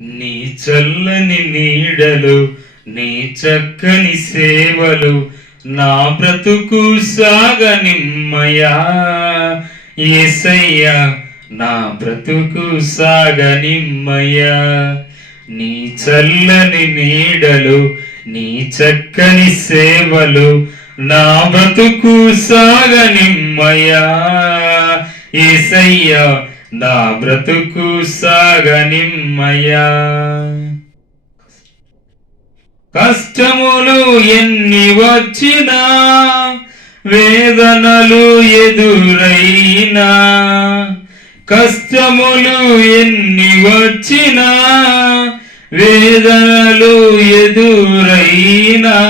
నీ చల్లని నీడలు, నీ చక్కని సేవలు నా బ్రతుకు సాగనిమ్మయా. యేసయ్యా నా బ్రతుకు సాగనిమ్మయా. నీ చల్లని నీడలు, నీ చక్కని సేవలు నా బ్రతుకు సాగనిమ్మయా. యేసయ్యా నా బ్రతుకు సాగనిమ్మయా. కష్టములు ఎన్ని వచ్చినా, వేదనలు ఎదురైనా, కష్టములు ఎన్ని వచ్చినా, వేదనలు ఎదురైనా,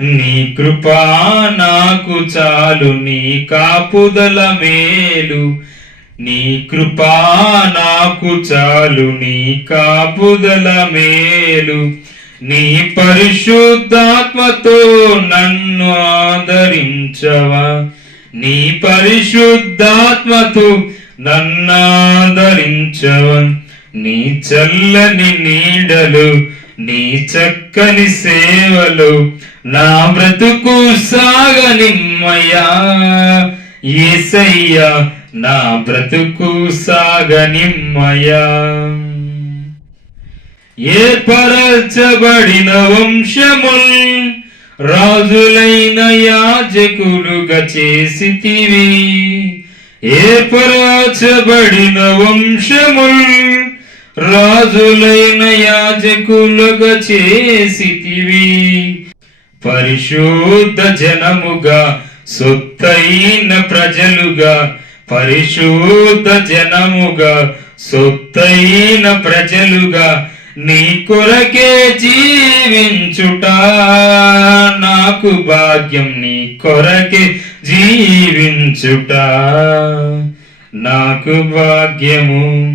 నీ కృపా నాకు చాలు, నీ కాపుదల మేలు. నీ కృపా నాకు చాలు, నీ కాపుదల మేలు. నీ పరిశుద్ధాత్మతో నన్ను ఆదరించవా. నీ పరిశుద్ధాత్మతో నన్ను ఆదరించవా. నీ చల్లని నీడలు, నీ చక్కని సేవలు నా బ్రతుకు సాగనిమ్మయా. యేసయ్యా నా బ్రతుకు సాగనిమ్మయా. ఏర్పరచబడిన వంశముల్ రాజులైన యాజకులుగా చేసితివి. ఏర్పరచబడిన వంశముల్ రాజులైన యాజకులుగా చేసితివి. పరిశుద్ధ జనముగా, సొత్తైన ప్రజలుగా, పరిశుద్ధ జనముగా, సొత్తైన ప్రజలుగా నీ కొరకే జీవించుట నాకు భాగ్యం. నీ కొరకే జీవించుట నాకు భాగ్యము.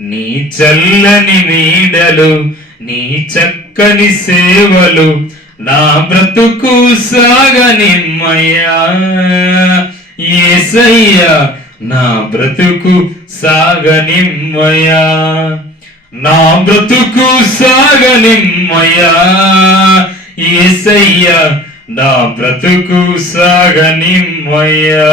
నీ చల్లని నీడలు, నీ చక్కని సేవలు నా బ్రతుకు సాగనిమ్మయా. యేసయ్యా నా బ్రతుకు సాగనిమ్మయా. నా బ్రతుకు సాగనిమ్మయా. యేసయ్యా నా బ్రతుకు సాగనిమ్మయా.